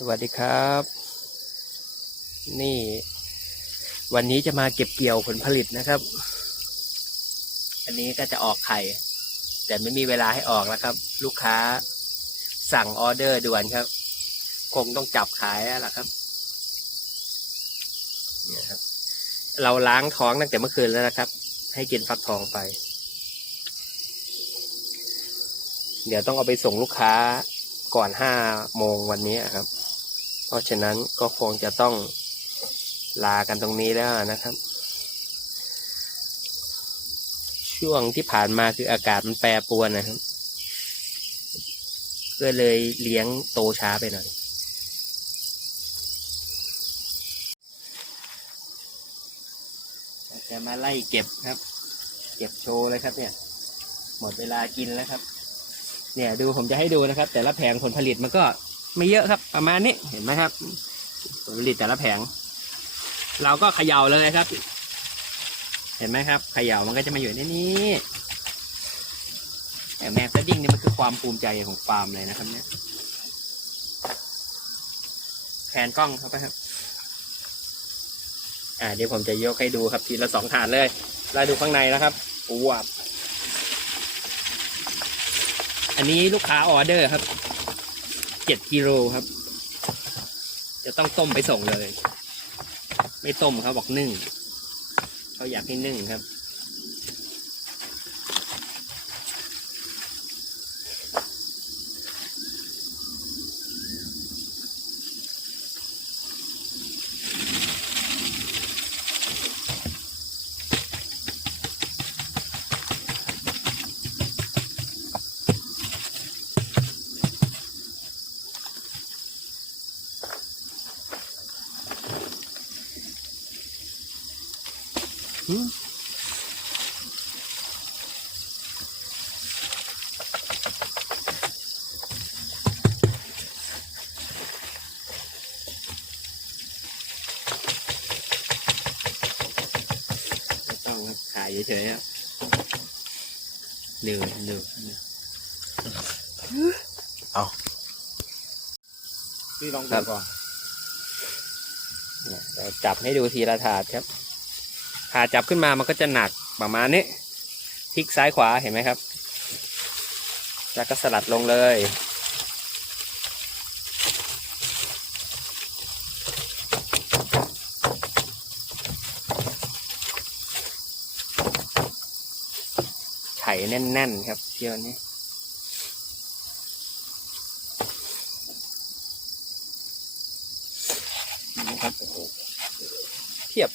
สวัสดีครับ นี่ วันนี้จะมาเก็บเกี่ยวผลผลิตนะครับ อันนี้ก็จะออกไข่ แต่ไม่มีเวลาให้ออกแล้วครับ ลูกค้าสั่งออเดอร์ด่วนครับ คงต้องจับขายแล้วล่ะครับเนี่ยครับ เราล้างท้องตั้งแต่เมื่อคืนแล้วนะครับ ให้กินฟักทองไป เดี๋ยวต้องเอาไปส่งลูกค้า ก่อนห้าโมงวันนี้ครับ เพราะฉะนั้นก็คงจะต้องลากันตรงนี้แล้วนะครับ ช่วงที่ผ่านมาคืออากาศมันแปรปรวนนะครับ ก็เลยเลี้ยงโตช้าไปหน่อยจะมาไล่เก็บครับ เก็บโชว์เลยครับเนี่ย หมดเวลากินแล้วครับ เนี่ยดูผมจะให้ดูนะครับ แต่ละแผงผลผลิตมันก็ไม่เยอะครับ ประมาณนี้เห็นไหมครับ ผลผลิตแต่ละแผง เราก็เขย่าเลยครับ เห็นไหมครับเขย่ามันก็จะมาอยู่ในนี้แต่แมสดิ้งนี่มันคือความภูมิใจของฟาร์มเลยนะครับ เนี่ยแผนกล้องเข้าไปครับ อ่าเดี๋ยวผมจะยกให้ดูครับทีละสองถาดเลยไล่ดูข้างในนะครับว้าว อันนี้ลูกค้าออเดอร์ครับเจ็ดกิโลครับ จะต้องต้มไปส่งเลย ไม่ต้มเขาบอกนึ่งเขาอยากให้นึ่งครับ ต้องครับขายเฉยๆครับเหนื่อยเหนื่อยเหนื่อยพี่ลองครัดูบก่อนเนี่ยเราจับให้ดูทีละถาดครับ ถาจับขึ้นมามันก็จะหนักประมาณนี้พลิกซ้ายขวาเห็นไหมครับ แล้วก็สลัดลงเลย ไข่แน่นๆครับเที่ยวนี้นี่ครับเทียบ